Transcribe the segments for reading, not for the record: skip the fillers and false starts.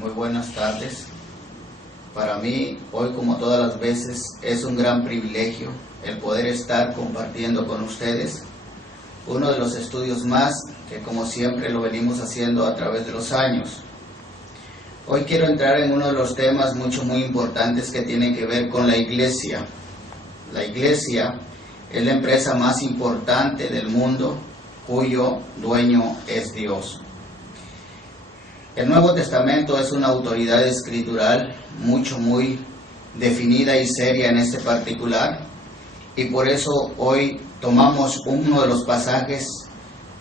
Muy buenas tardes. Para mí, hoy como todas las veces, es un gran privilegio el poder estar compartiendo con ustedes uno de los estudios más que como siempre lo venimos haciendo a través de los años. Hoy quiero entrar en uno de los temas muy importantes que tienen que ver con la iglesia. La iglesia es la empresa más importante del mundo cuyo dueño es Dios. El Nuevo Testamento es una autoridad escritural muy definida y seria en este particular, y por eso hoy tomamos uno de los pasajes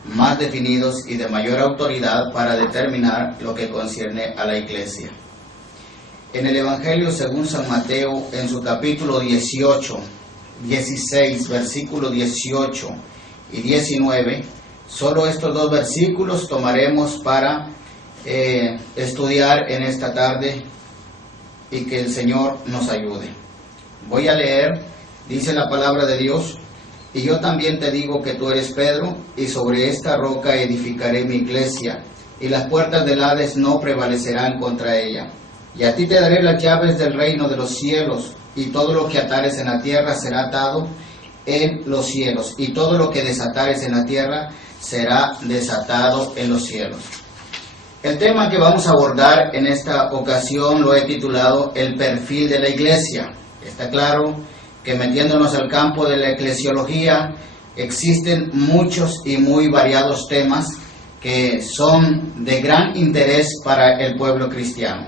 más definidos y de mayor autoridad para determinar lo que concierne a la iglesia. En el Evangelio según San Mateo, en su capítulo 16, versículo 18 y 19, solo estos dos versículos tomaremos para estudiar en esta tarde y que el Señor nos ayude. Voy a leer, dice la palabra de Dios: y yo también te digo que tú eres Pedro, y sobre esta roca edificaré mi iglesia, y las puertas del Hades no prevalecerán contra ella. Y a ti te daré las llaves del reino de los cielos, y todo lo que atares en la tierra será atado en los cielos, y todo lo que desatares en la tierra será desatado en los cielos. El tema que vamos a abordar en esta ocasión lo he titulado El perfil de la iglesia. Está claro que metiéndonos al campo de la eclesiología existen muchos y muy variados temas que son de gran interés para el pueblo cristiano.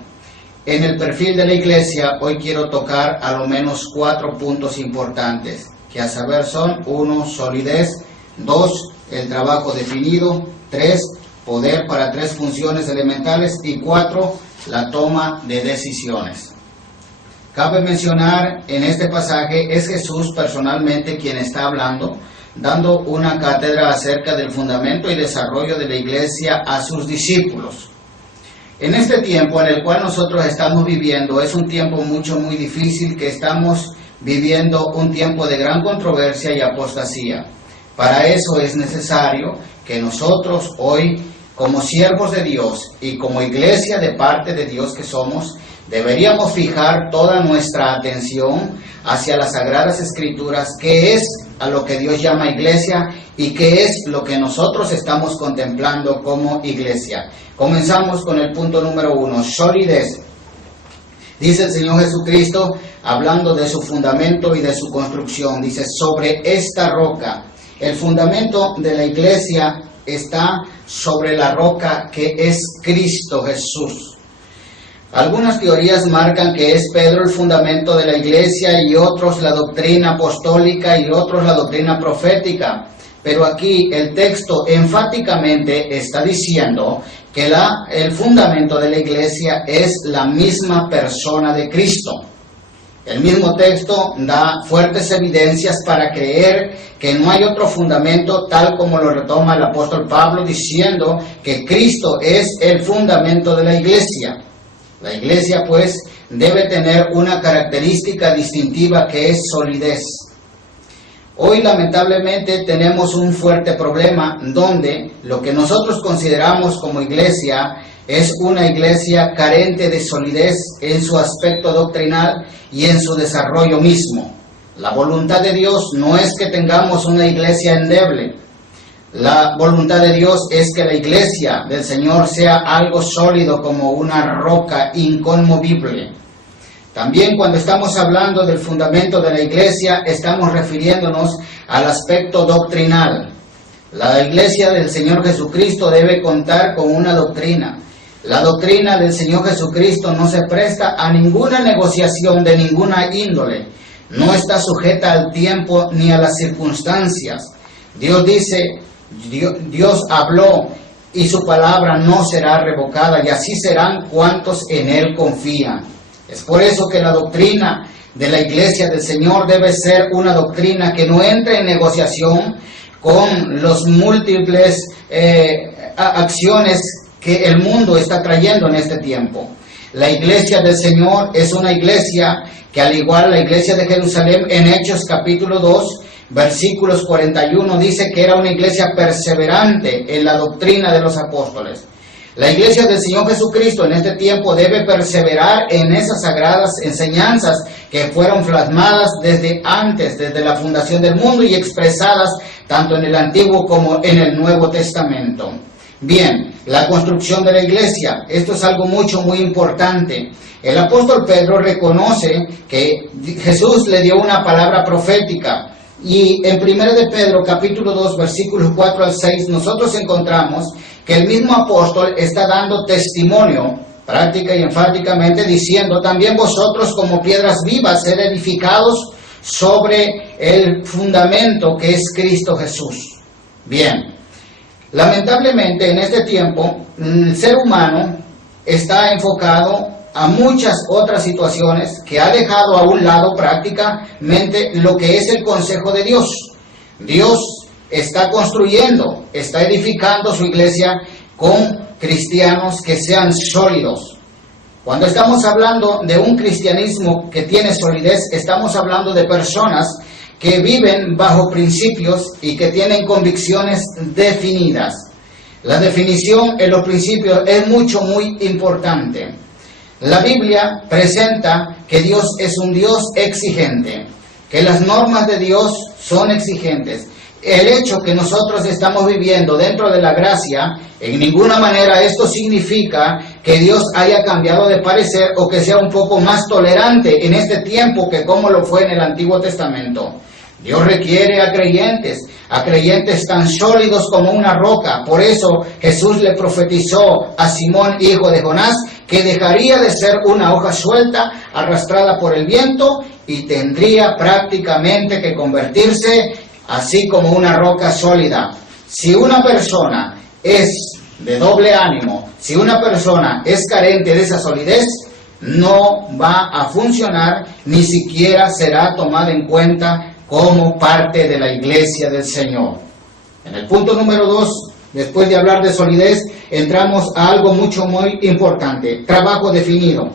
En el perfil de la iglesia hoy quiero tocar a lo menos 4 puntos importantes, que a saber son: 1, solidez; 2, el trabajo definido; 3, poder para 3 funciones elementales; y 4, la toma de decisiones. Cabe mencionar en este pasaje es Jesús personalmente quien está hablando, dando una cátedra acerca del fundamento y desarrollo de la iglesia a sus discípulos. En este tiempo en el cual nosotros estamos viviendo, es un tiempo muy difícil, que estamos viviendo un tiempo de gran controversia y apostasía. Para eso es necesario que nosotros hoy, como siervos de Dios y como iglesia de parte de Dios que somos, deberíamos fijar toda nuestra atención hacia las Sagradas Escrituras, que es a lo que Dios llama iglesia y que es lo que nosotros estamos contemplando como iglesia. Comenzamos con el punto número 1, solidez. Dice el Señor Jesucristo, hablando de su fundamento y de su construcción, dice: sobre esta roca. El fundamento de la iglesia está sobre la roca que es Cristo Jesús. Algunas teorías marcan que es Pedro el fundamento de la iglesia, y otros la doctrina apostólica, y otros la doctrina profética. Pero aquí el texto enfáticamente está diciendo que el fundamento de la iglesia es la misma persona de Cristo. El mismo texto da fuertes evidencias para creer que no hay otro fundamento, tal como lo retoma el apóstol Pablo, diciendo que Cristo es el fundamento de la iglesia. La iglesia, pues, debe tener una característica distintiva, que es solidez. Hoy, lamentablemente, tenemos un fuerte problema donde lo que nosotros consideramos como iglesia es una iglesia carente de solidez en su aspecto doctrinal y en su desarrollo mismo. La voluntad de Dios no es que tengamos una iglesia endeble. La voluntad de Dios es que la iglesia del Señor sea algo sólido, como una roca inconmovible. También cuando estamos hablando del fundamento de la iglesia, estamos refiriéndonos al aspecto doctrinal. La iglesia del Señor Jesucristo debe contar con una doctrina. La doctrina del Señor Jesucristo no se presta a ninguna negociación de ninguna índole. No está sujeta al tiempo ni a las circunstancias. Dios dice, Dios habló y su palabra no será revocada, y así serán cuantos en Él confían. Es por eso que la doctrina de la iglesia del Señor debe ser una doctrina que no entre en negociación con los múltiples acciones que el mundo está trayendo en este tiempo. La iglesia del Señor es una iglesia que, al igual la iglesia de Jerusalén, en Hechos capítulo 2, versículos 41, dice que era una iglesia perseverante en la doctrina de los apóstoles. La iglesia del Señor Jesucristo en este tiempo debe perseverar en esas sagradas enseñanzas que fueron plasmadas desde antes, desde la fundación del mundo y expresadas tanto en el Antiguo como en el Nuevo Testamento. Bien, la construcción de la iglesia, esto es algo muy importante. El apóstol Pedro reconoce que Jesús le dio una palabra profética. Y en 1 de Pedro, capítulo 2, versículos 4 al 6, nosotros encontramos que el mismo apóstol está dando testimonio, práctica y enfáticamente, diciendo: también vosotros como piedras vivas sed edificados sobre el fundamento que es Cristo Jesús. Bien, lamentablemente en este tiempo el ser humano está enfocado a muchas otras situaciones que ha dejado a un lado prácticamente lo que es el consejo de Dios. Dios está construyendo, está edificando su iglesia con cristianos que sean sólidos. Cuando estamos hablando de un cristianismo que tiene solidez, estamos hablando de personas que viven bajo principios y que tienen convicciones definidas. La definición en los principios es muy importante. La Biblia presenta que Dios es un Dios exigente, que las normas de Dios son exigentes. El hecho que nosotros estamos viviendo dentro de la gracia, en ninguna manera esto significa que Dios haya cambiado de parecer o que sea un poco más tolerante en este tiempo que como lo fue en el Antiguo Testamento. Dios requiere a creyentes tan sólidos como una roca. Por eso Jesús le profetizó a Simón, hijo de Jonás, que dejaría de ser una hoja suelta, arrastrada por el viento, y tendría prácticamente que convertirse así como una roca sólida. Si una persona es de doble ánimo, si una persona es carente de esa solidez, no va a funcionar, ni siquiera será tomada en cuenta como parte de la iglesia del Señor. En el punto número 2, después de hablar de solidez, entramos a algo muy importante: trabajo definido.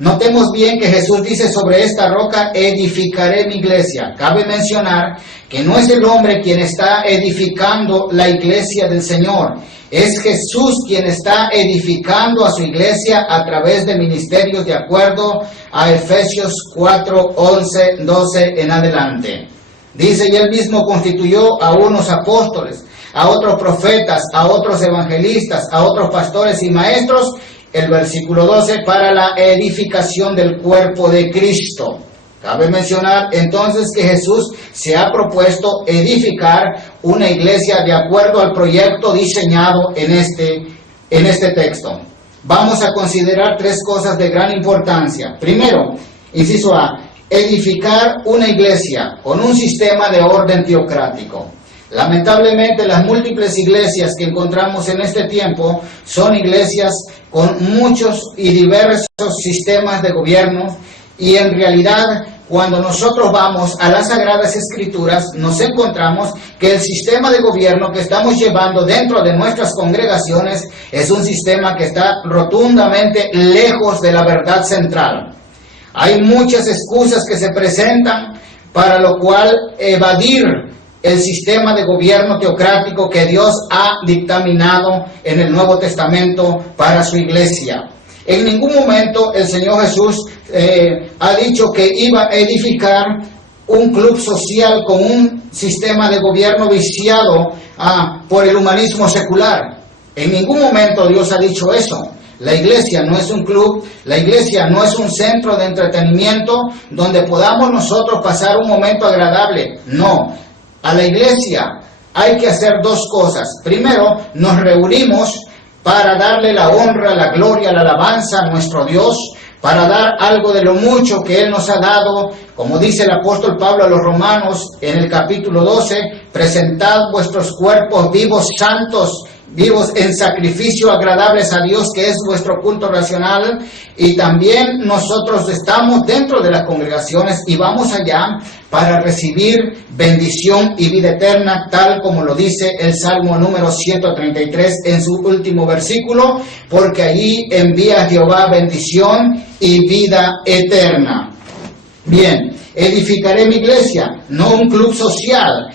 Notemos bien que Jesús dice: sobre esta roca edificaré mi iglesia. Cabe mencionar que no es el hombre quien está edificando la iglesia del Señor, es Jesús quien está edificando a su iglesia a través de ministerios, de acuerdo a Efesios 4, 11, 12 en adelante. Dice: y él mismo constituyó a unos apóstoles, a otros profetas, a otros evangelistas, a otros pastores y maestros. El versículo 12, para la edificación del cuerpo de Cristo. Cabe mencionar entonces que Jesús se ha propuesto edificar una iglesia de acuerdo al proyecto diseñado en este texto. Vamos a considerar 3 cosas de gran importancia. Primero, inciso A, edificar una iglesia con un sistema de orden teocrático. Lamentablemente, las múltiples iglesias que encontramos en este tiempo son iglesias con muchos y diversos sistemas de gobierno, y en realidad, cuando nosotros vamos a las Sagradas Escrituras, nos encontramos que el sistema de gobierno que estamos llevando dentro de nuestras congregaciones es un sistema que está rotundamente lejos de la verdad central. Hay muchas excusas que se presentan para lo cual evadir el sistema de gobierno teocrático que Dios ha dictaminado en el Nuevo Testamento para su iglesia. En ningún momento el Señor Jesús ha dicho que iba a edificar un club social con un sistema de gobierno viciado por el humanismo secular. En ningún momento Dios ha dicho eso. La iglesia no es un club, la iglesia no es un centro de entretenimiento donde podamos nosotros pasar un momento agradable. No. A la iglesia hay que hacer 2 cosas. Primero, nos reunimos para darle la honra, la gloria, la alabanza a nuestro Dios, para dar algo de lo mucho que Él nos ha dado. Como dice el apóstol Pablo a los romanos en el capítulo 12, presentad vuestros cuerpos vivos, santos, vivos en sacrificio agradables a Dios, que es vuestro culto racional. Y también nosotros estamos dentro de las congregaciones y vamos allá para recibir bendición y vida eterna, tal como lo dice el Salmo número 133 en su último versículo, porque allí envía Jehová bendición y vida eterna. Bien, edificaré mi iglesia, no un club social.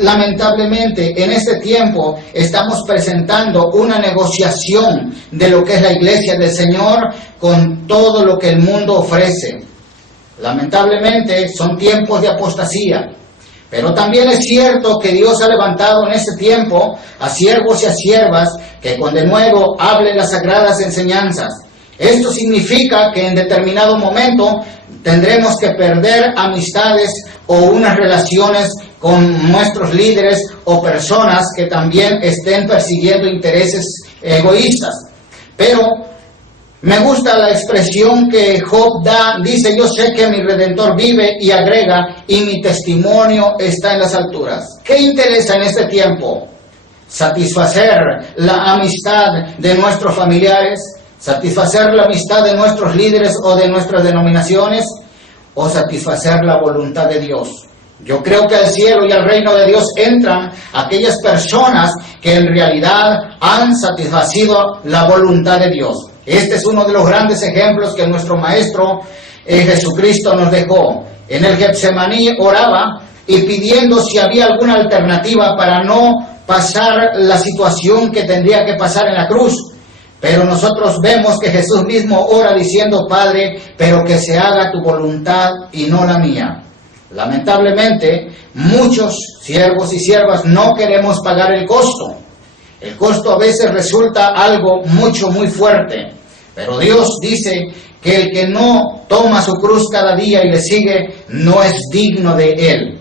lamentablemente en este tiempo estamos presentando una negociación de lo que es la iglesia del Señor con todo lo que el mundo ofrece. Lamentablemente son tiempos de apostasía, pero también es cierto que Dios ha levantado en este tiempo a siervos y a siervas que con denuedo hablen las sagradas enseñanzas. Esto significa que en determinado momento tendremos que perder amistades o unas relaciones con nuestros líderes o personas que también estén persiguiendo intereses egoístas. Pero me gusta la expresión que Job da, dice: yo sé que mi Redentor vive, y agrega: y mi testimonio está en las alturas. ¿Qué interesa en este tiempo? ¿Satisfacer la amistad de nuestros familiares? ¿Satisfacer la amistad de nuestros líderes o de nuestras denominaciones? ¿O satisfacer la voluntad de Dios? Yo creo que al cielo y al reino de Dios entran aquellas personas que en realidad han satisfacido la voluntad de Dios. Este es uno de los grandes ejemplos que nuestro Maestro Jesucristo nos dejó. En el Getsemaní oraba y pidiendo si había alguna alternativa para no pasar la situación que tendría que pasar en la cruz. Pero nosotros vemos que Jesús mismo ora diciendo: Padre, pero que se haga tu voluntad y no la mía. Lamentablemente, muchos siervos y siervas no queremos pagar el costo. El costo a veces resulta algo muy fuerte. Pero Dios dice que el que no toma su cruz cada día y le sigue no es digno de Él.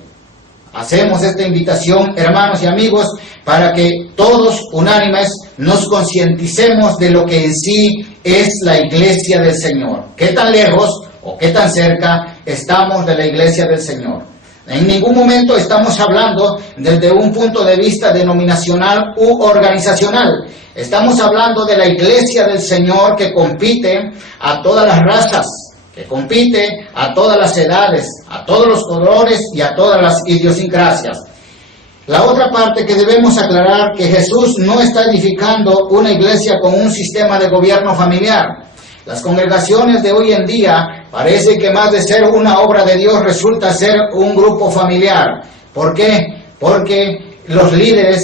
Hacemos esta invitación, hermanos y amigos, para que todos unánimes nos concienticemos de lo que en sí es la iglesia del Señor. ¿Qué tan lejos o qué tan cerca estamos de la iglesia del Señor? En ningún momento estamos hablando desde un punto de vista denominacional u organizacional. Estamos hablando de la iglesia del Señor que compite a todas las razas, que compite a todas las edades, a todos los colores y a todas las idiosincrasias. La otra parte que debemos aclarar, que Jesús no está edificando una iglesia con un sistema de gobierno familiar. Las congregaciones de hoy en día parece que más de ser una obra de Dios resulta ser un grupo familiar. ¿Por qué? Porque los líderes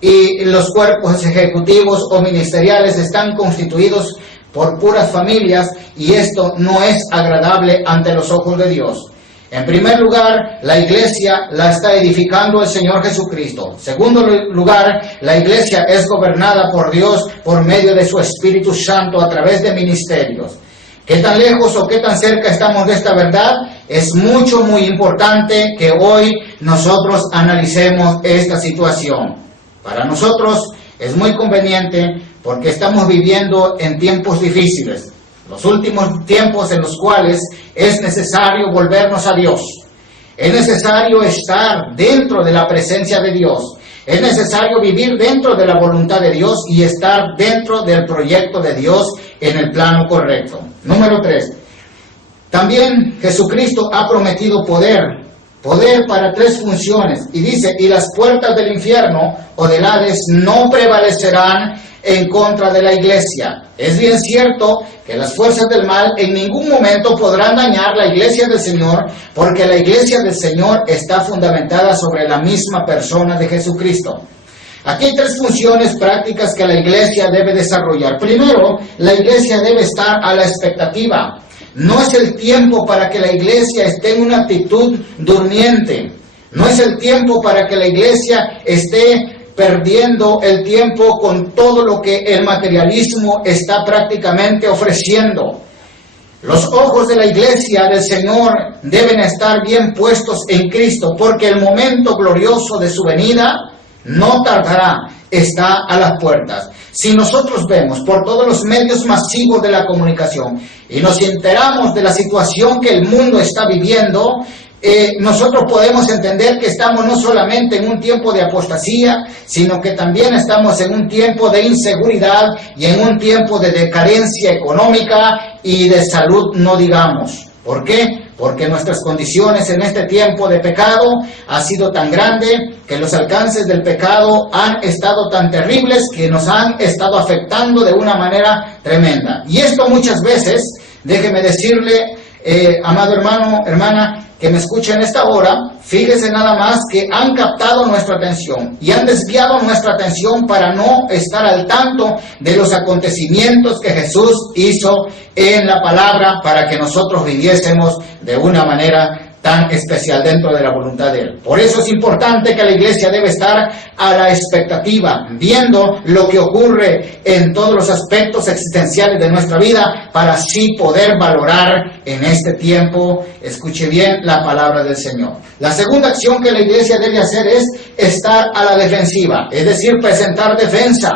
y los cuerpos ejecutivos o ministeriales están constituidos por puras familias, y esto no es agradable ante los ojos de Dios. En primer lugar, la iglesia la está edificando el Señor Jesucristo. En segundo lugar, la iglesia es gobernada por Dios por medio de su Espíritu Santo a través de ministerios. ¿Qué tan lejos o qué tan cerca estamos de esta verdad? Es muy importante que hoy nosotros analicemos esta situación. Para nosotros es muy conveniente porque estamos viviendo en tiempos difíciles. Los últimos tiempos en los cuales es necesario volvernos a Dios. Es necesario estar dentro de la presencia de Dios. Es necesario vivir dentro de la voluntad de Dios y estar dentro del proyecto de Dios en el plano correcto. Número 3. También Jesucristo ha prometido poder para 3 funciones. Y dice: y las puertas del infierno o del Hades no prevalecerán en contra de la iglesia. Es bien cierto que las fuerzas del mal en ningún momento podrán dañar la iglesia del Señor, porque la iglesia del Señor está fundamentada sobre la misma persona de Jesucristo. Aquí hay 3 funciones prácticas que la iglesia debe desarrollar. Primero, la iglesia debe estar a la expectativa. No es el tiempo para que la iglesia esté en una actitud durmiente. No es el tiempo para que la iglesia esté perdiendo el tiempo con todo lo que el materialismo está prácticamente ofreciendo. Los ojos de la iglesia del Señor deben estar bien puestos en Cristo, porque el momento glorioso de su venida no tardará, está a las puertas. Si nosotros vemos por todos los medios masivos de la comunicación y nos enteramos de la situación que el mundo está viviendo, nosotros podemos entender que estamos no solamente en un tiempo de apostasía, sino que también estamos en un tiempo de inseguridad y en un tiempo de decadencia económica y de salud, no digamos. ¿Por qué? Porque nuestras condiciones en este tiempo de pecado ha sido tan grande, que los alcances del pecado han estado tan terribles, que nos han estado afectando de una manera tremenda. Y esto muchas veces, déjeme decirle, amado hermano, hermana, que me escucha en esta hora, fíjese nada más que han captado nuestra atención y han desviado nuestra atención para no estar al tanto de los acontecimientos que Jesús hizo en la palabra para que nosotros viviésemos de una manera tan especial dentro de la voluntad de Él. Por eso es importante que la iglesia debe estar a la expectativa, viendo lo que ocurre en todos los aspectos existenciales de nuestra vida, para así poder valorar en este tiempo, escuche bien, la palabra del Señor. La segunda acción que la iglesia debe hacer es estar a la defensiva, es decir, presentar defensa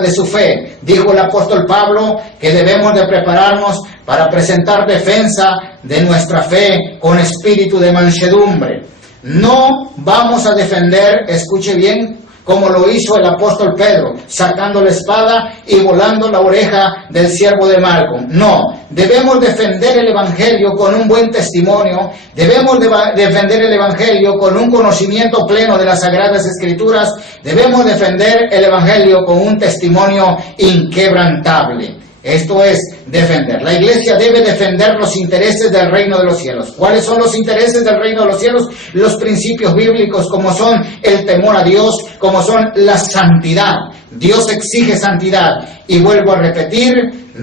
de su fe. Dijo el apóstol Pablo que debemos de prepararnos para presentar defensa de nuestra fe con espíritu de mansedumbre. No vamos a defender, escuche bien, como lo hizo el apóstol Pedro, sacando la espada y volando la oreja del siervo de Malco. No, debemos defender el evangelio con un buen testimonio, debemos defender el evangelio con un conocimiento pleno de las Sagradas Escrituras, debemos defender el evangelio con un testimonio inquebrantable. Esto es defender. La iglesia debe defender los intereses del reino de los cielos. ¿Cuáles son los intereses del reino de los cielos? Los principios bíblicos, como son el temor a Dios, como son la santidad. Dios exige santidad. Y vuelvo a repetir,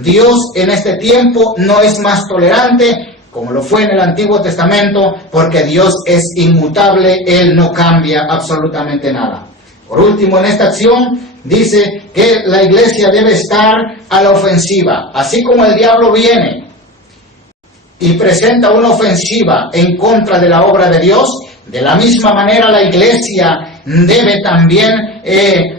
Dios en este tiempo no es más tolerante como lo fue en el Antiguo Testamento, porque Dios es inmutable, Él no cambia absolutamente nada. Por último, en esta acción dice que la iglesia debe estar a la ofensiva. Así como el diablo viene y presenta una ofensiva en contra de la obra de Dios, de la misma manera la iglesia debe también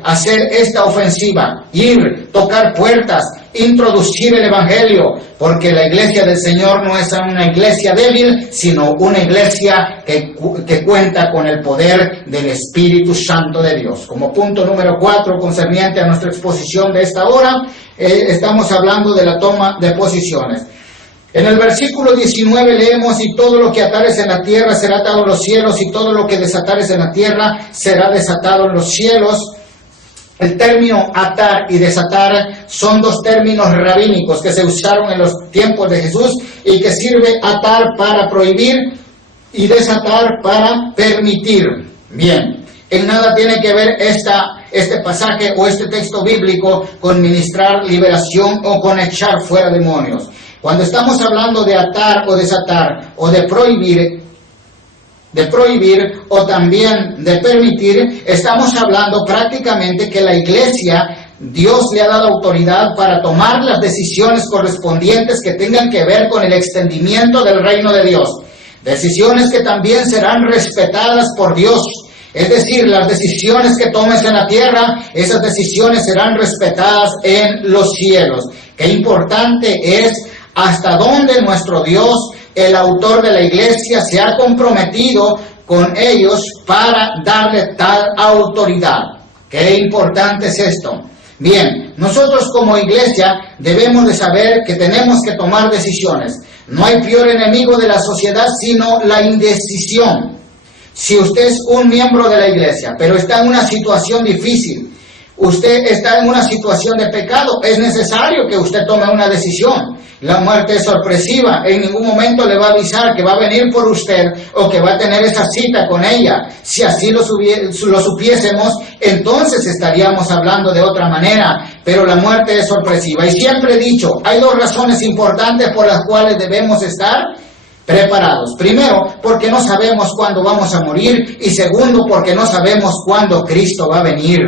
hacer esta ofensiva, ir, tocar puertas, introducir el evangelio, porque la iglesia del Señor no es una iglesia débil, sino una iglesia que cuenta con el poder del Espíritu Santo de Dios. Como punto número 4, concerniente a nuestra exposición de esta hora, estamos hablando de la toma de posiciones. En el versículo 19 leemos: y todo lo que atares en la tierra será atado en los cielos, y todo lo que desatares en la tierra será desatado en los cielos. El término atar y desatar son dos términos rabínicos que se usaron en los tiempos de Jesús y que sirve atar para prohibir y desatar para permitir. Bien, en nada tiene que ver este pasaje o este texto bíblico con ministrar liberación o con echar fuera demonios. Cuando estamos hablando de atar o desatar o de prohibir o también de permitir, estamos hablando prácticamente que la iglesia, Dios le ha dado autoridad para tomar las decisiones correspondientes que tengan que ver con el extendimiento del reino de Dios. Decisiones que también serán respetadas por Dios. Es decir, las decisiones que tomes en la tierra, esas decisiones serán respetadas en los cielos. Qué importante es hasta dónde nuestro Dios, el autor de la iglesia, se ha comprometido con ellos para darle tal autoridad. Qué importante es esto. Bien, nosotros como iglesia debemos de saber que tenemos que tomar decisiones. No hay peor enemigo de la sociedad sino la indecisión. Si usted es un miembro de la iglesia, pero está en una situación difícil, usted está en una situación de pecado, es necesario que usted tome una decisión. La muerte es sorpresiva, en ningún momento le va a avisar que va a venir por usted o que va a tener esa cita con ella. Si así lo supiésemos, entonces estaríamos hablando de otra manera, pero la muerte es sorpresiva. Y siempre he dicho, hay dos razones importantes por las cuales debemos estar preparados. Primero, porque no sabemos cuándo vamos a morir, y segundo, porque no sabemos cuándo Cristo va a venir.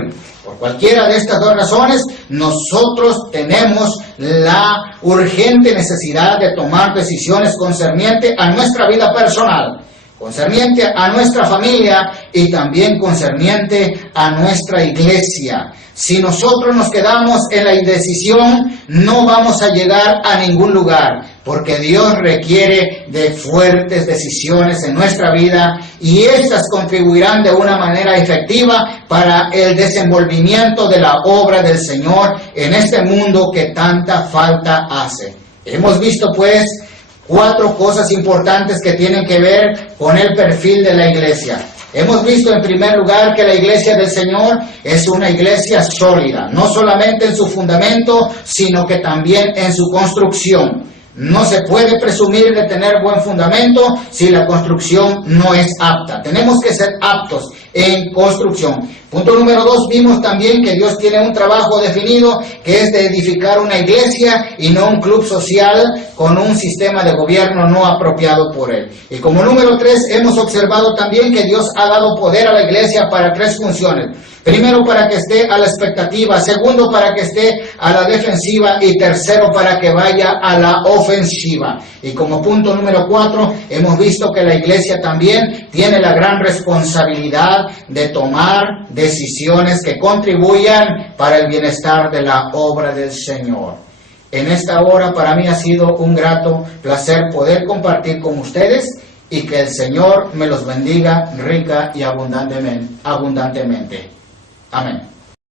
Por cualquiera de estas dos razones, nosotros tenemos la urgente necesidad de tomar decisiones concerniente a nuestra vida personal, concerniente a nuestra familia y también concerniente a nuestra iglesia. Si nosotros nos quedamos en la indecisión, no vamos a llegar a ningún lugar, porque Dios requiere de fuertes decisiones en nuestra vida y estas contribuirán de una manera efectiva para el desenvolvimiento de la obra del Señor en este mundo que tanta falta hace. Hemos visto pues 4 cosas importantes que tienen que ver con el perfil de la iglesia. Hemos visto en primer lugar que la iglesia del Señor es una iglesia sólida, no solamente en su fundamento, sino que también en su construcción. No se puede presumir de tener buen fundamento si la construcción no es apta. Tenemos que ser aptos en construcción. Punto número 2, vimos también que Dios tiene un trabajo definido, que es de edificar una iglesia y no un club social con un sistema de gobierno no apropiado por Él. Y como número 3, hemos observado también que Dios ha dado poder a la iglesia para 3 funciones. Primero, para que esté a la expectativa. Segundo, para que esté a la defensiva. Y tercero, para que vaya a la ofensiva. Y como punto número 4, hemos visto que la iglesia también tiene la gran responsabilidad de tomar decisiones que contribuyan para el bienestar de la obra del Señor. En esta hora para mí ha sido un grato placer poder compartir con ustedes y que el Señor me los bendiga rica y abundantemente. Amén.